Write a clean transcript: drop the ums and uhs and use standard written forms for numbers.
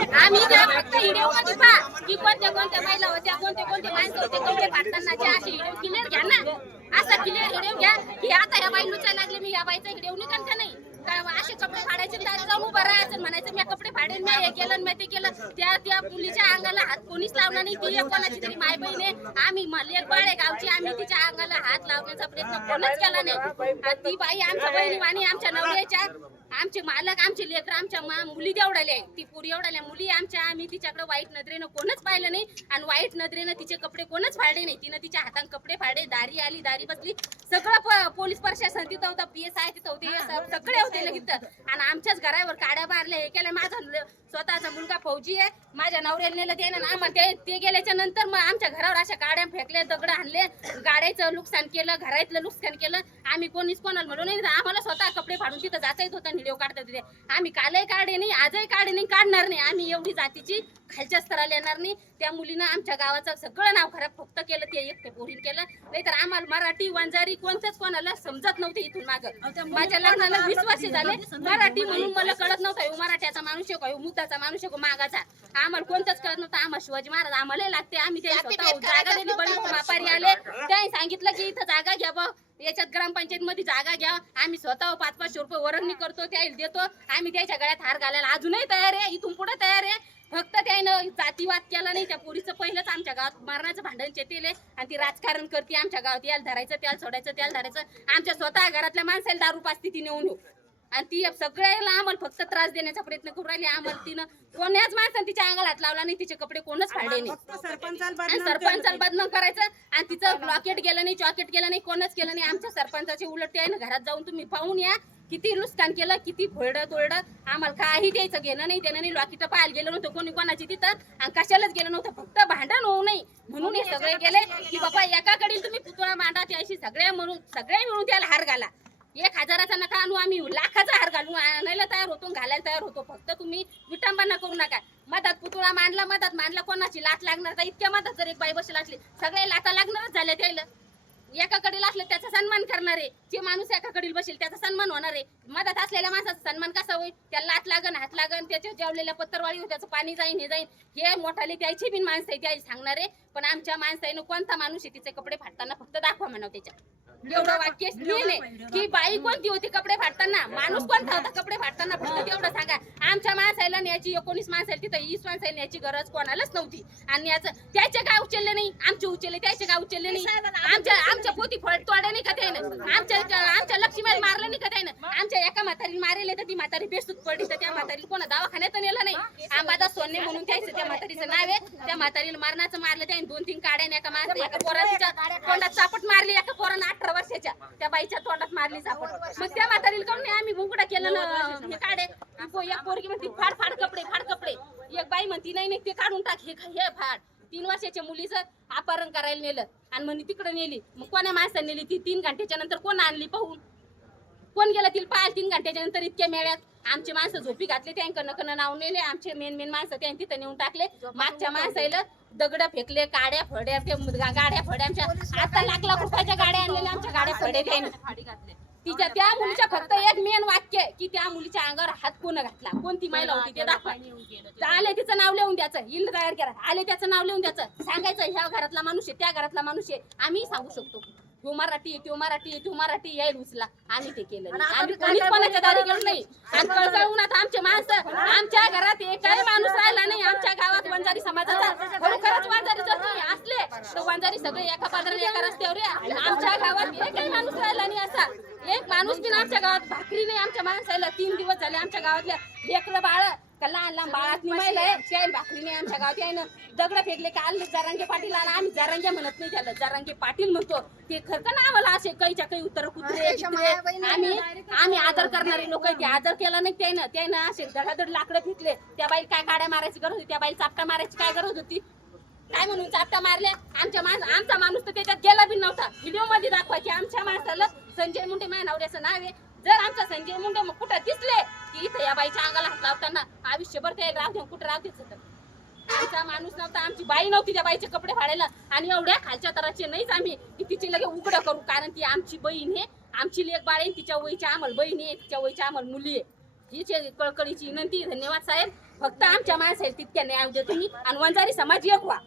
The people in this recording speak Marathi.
आम्ही त्या फक्त व्हिडिओ मध्ये पहा की कोणत्या कोणत्या महिला होत्या, कोणते कोणते माणसं होते, कपडे फाडतानाचे असे व्हिडिओ क्लिअर घ्या ना. असा क्लिअर व्हिडिओ घ्या की आता या बाई लुचायला लागले, मी या बाईचा व्हिडिओ निघाल का नाही. काय असे कपडे फाडायचे तर जाऊन उभं राहायचं, म्हणायचं मी कपडे फाडेन, मी हे केलं मी ते केलं. त्या मुलीच्या अंगाला हात कोणीच लावला नाही. ती कोणाची तरी माय बहीण आहे, आम्ही एक बाळ आहे गावची, आम्ही तिच्या अंगाला हात लावण्याचा प्रयत्न कोणच केला नाही. ती बाई आमच्या बहिणी वाणी, आमच्या नवऱ्याच्या, आमचे मालक, आमचे लेकर, आमच्या मुली तेवढ्याले, ती पुरी एवढ्याल्या मुली आमच्या, आम्ही तिच्याकडे वाईट नजरेनं कोणच पाहिलं नाही आणि वाईट नजरेनं तिचे कपडे कोणच फाडले नाही. तिनं तिच्या हातान कपडे फाडे, दारी आली, दारी बसली, सगळं पोलीस प्रशासन तिथं होतं, PSI तिथं होते, सगळे होते तिथं. आणि आमच्याच घरावर काड्या मारल्या, हे केलं. माझा स्वतःचा मुलगा फौजी आहे, माझ्या नवऱ्याला नेलं ते ना, ते गेल्याच्या नंतर मग आमच्या घरावर अशा काड्या फेकल्या, दगड आणले, गाड्याचं नुकसान केलं, घरातलं नुकसान केलं. आम्ही कोणीच कोणाला म्हणून नाही, आम्हाला स्वतः कपडे फाडून तिथं जाता येत होता, व्हिडिओ काढता तिथे. आम्ही कालही काढे नाही, आजही काढे नाही, काढणार नाही. आम्ही एवढी जातीची खालच्या स्तराला येणार नाही. त्या मुलीनं आमच्या गावाचं सगळं नाव खराब फक्त केलं, ते एकटे पोरीन केलं. नाहीतर आम्हाला मराठी वंजारी कोणत्याच कोणाला समजत नव्हते. इथून मागं माझ्या लग्नाला 20 वर्ष झाले, मराठी म्हणून मला कळत नव्हतं मराठ्याचा माणूस आहे, मुद्दाचा माणूस आहे, मागाचा. आम्हाला कोणताच कळत नव्हतं. आम्हाला शिवाजी महाराज आम्हाला लागते. आम्ही त्या जागा दिली, बळी व्यापारी आले, त्यांनी सांगितलं की इथं जागा घ्या बा, याच्यात ग्रामपंचायत मध्ये जागा घ्या. आम्ही स्वतः 500-500 रुपये वर्गणी करतो, त्याला देतो. आम्ही त्याच्या गळ्यात हार घालायला अजूनही तयार आहे, इथून पुढे तयार आहे. फक्त त्यानं जातीवाद केला नाही. त्या पोरीचं पहिलंच आमच्या गावात मारण्याचं भांडण चेतेले आणि ती राजकारण करते आमच्या गावात. याला धरायचं, त्याला सोडायचं, त्याला धरायचं. आमच्या स्वतः घरातल्या माणसाला दारू पाजती ती नेऊन आणि ती सगळ्याला आम्हाला फक्त त्रास देण्याचा प्रयत्न करू राहिली. आम्हाला तिनं कोण्याच माणसाने तिच्या अंगाला हात लावला नाही, तिचे कपडे कोणच फाडले नाही. सरपंचाला बदनाम करायचं आणि तिचं लॉकेट गेलं नाही, चॉकेट गेलं नाही, कोणच केलं नाही. आमच्या सरपंचाचे उलट आहे ना, घरात जाऊन तुम्ही पाहून या किती नुकसान केलं, किती फोडलं तोडलं. आम्हाला काही द्यायचं घेणं नाही, देणं नाही. लॉकेट पाहायला गेलं नव्हतं कोणी कोणाची तिथं आणि कशालाच गेलं नव्हतं. फक्त भांडण होऊ नये म्हणून हे सगळे गेले की बाबा एकाकडे तुम्ही पुतळा मांडा, त्याशी सगळे मिळून त्याला हार घाला. 1000चा नका आणू, आम्ही लाखाचा हार घालून आणायला तयार होतो, घालायला तयार होतो. फक्त तुम्ही विटंबना करू नका. मधात पुतळा मांडला, कोणाची लाट लागणार तर इतक्या मधात जर एक बाई बसेल असली, सगळे लाटा लागणारच झाल्या. त्याला एकाकडे असले त्याचा सन्मान करणार आहे, जे माणूस एकाकडे बसेल त्याचा सन्मान होणार आहे. मधात असलेल्या माणसाचा सन्मान कसा होईल? त्याला लाट लागन, हात लागन, त्याच्या जेवलेल्या पत्तरवाळी त्याचं पाणी जाईन, हे जाईन. हे मोठाले त्याची बिन माणसं आहे, त्याची सांगणार आहे. पण आमच्या माणसाईनं कोणता माणूस आहे तिचे कपडे फाडताना फक्त दाखवा म्हणाव. त्याच्या एवढं वाक्य लिहिले की बाई कोणती होती कपडे फाडताना, माणूस कोणता होता कपडे फाडताना, फक्त तेवढं सांगा. आमच्या माणसाला न्यायची 19 माणसाला तिथं 20 माणसाला न्यायची गरज कोणालाच नव्हती. आणि याचं त्याचे काय उचलले नाही, आमचे उचलले, त्याचे काय उचलले नाही. आमच्या पोती तोडे नाही का त्यानं, आमच्या लक्ष्मीला मारलं नाही का त्यानं. आमच्या एका म्हातारीला मारेले तर ती म्हातारी बेसूत पडली, तर त्या म्हातारीला कोणा दवाखान्यात नेलं नाही. आंबादा सोन्ने म्हणून त्याचं त्या म्हातारीचं नाव आहे. त्या म्हातारीला मारण्याचं मारलं त्याने 2-3 काड्याने एका माणसाला, एका पोराच्या तोंडात चापट मारली, एका पोरानं 18 वर्षाच्या त्या बाईच्या तोंडात मारली चापट. मग त्या म्हातारीला काऊन नाही आम्ही उघडा केलं ना हे काढे. एक पोरगी म्हणती फाड कपडे. एक बाई म्हणती नाही ते काढून टाक, हे फाड. 3 वर्षाच्या मुलीचं अपहरण करायला नेलं आणि म्हणे तिकडे नेली. मग कोणा माणसाने नेली ती? 3 घंट्याच्या नंतर कोण आणली पाहून? कोण गेला तिला पाहायला 3 घंट्याच्या नंतर इतक्या मेळ्यात? आमचे माणसं झोपी घातले, त्यांकडनं नाव नेले. आमचे मेन माणसं त्यांनी तिथं नेऊन टाकले. मागच्या माणसाला दगड फेकले, काड्या फड्या, गाड्या फड्या. आमच्या आता लाख रुपयाच्या गाड्या आणलेल्या, आमच्या गाड्या फड्या त्याने. तिच्या त्या मुलीच्या फक्त एक मेन वाक्य की त्या मुलीच्या अंगावर हात कोण घातला, कोणती महिला होती ते दाखवा. आले तिचं नाव लिहून द्यायचं, इल तयार करा, आले त्याचं नाव लिहून द्यायचं, सांगायचं ह्या घरातला माणूस आहे, त्या घरातला माणूस आहे. आम्ही सांगू शकतो तो मराठी आहे, तो मराठी आहे, तो मराठी यायला उचला. आम्ही ते केलं, आम्ही कोणीच कोणाच्या दारी गेलो नाही. आणि कळकळून आता आमचे माणसं, आमच्या घरात एकही माणूस राहिला नाही. आमच्या गावात वंजारी समाजाचा खरोखरच वंजारी जर तुम्ही असले तर वंजारी सगळे एका पादराने एका रस्त्यावर. आमच्या गावात एकही माणूस राहिला नाही असा. एक माणूस बिन आमच्या गावात भाकरी नाही. आमच्या माणसाला 3 दिवस झाले आमच्या गावातल्या लेकरं बाळ लहान बाळात निमायला आहे, त्याला भाकरी नाही आमच्या गावात. यायनं दगड फेकले काल जरांगे पाटील आला. आम्ही जरांगे म्हणत नाही त्याला, जरांगे पाटील म्हणतो. ते खरं ना आम्हाला असे कैच्या काही उत्तर कुत्रे. आम्ही आदर करणारे लोक आहे, ते आदर केला नाही त्यानं असे धडाधड लाकडं फेकले. त्या बाई काय काड्या मारायची गरज होती? त्या बाई चापटा मारायची काय गरज होती? काय म्हणून चापटा मारल्या? आमचा माणूस तर त्याच्यात गेला बी नव्हता. व्हिडिओ मध्ये दाखवा की आमच्या माणसाला संजय मुंडे माझ्या नवऱ्याचं नाव आहे. जर आमचा संजय मुंडे मग कुठं दिसले की इथं या बाईच्या अंगाला हात लावताना आयुष्यभर ते राव घेऊन कुठं राव द्यायचं. आमचा माणूस नव्हता, आमची बाई नव्हती त्या बाईचे कपडे फाडायला. आणि एवढ्या खालच्या तराचे नाहीच आम्ही की तिचे लगे उघडं करू, कारण ती आमची बहीण आहे, आमची लेक बाळ आहे. तिच्या वयच्या आम्हाला बहीण आहे, तिच्या वयच्या आम्हाला मुली आहे. हीच कळकळीची विनंती. धन्यवाद साहेब. फक्त आमच्या माणसाला तितक्या न्याय देतो तुम्ही आणि वंजारी समाज एक व्हा.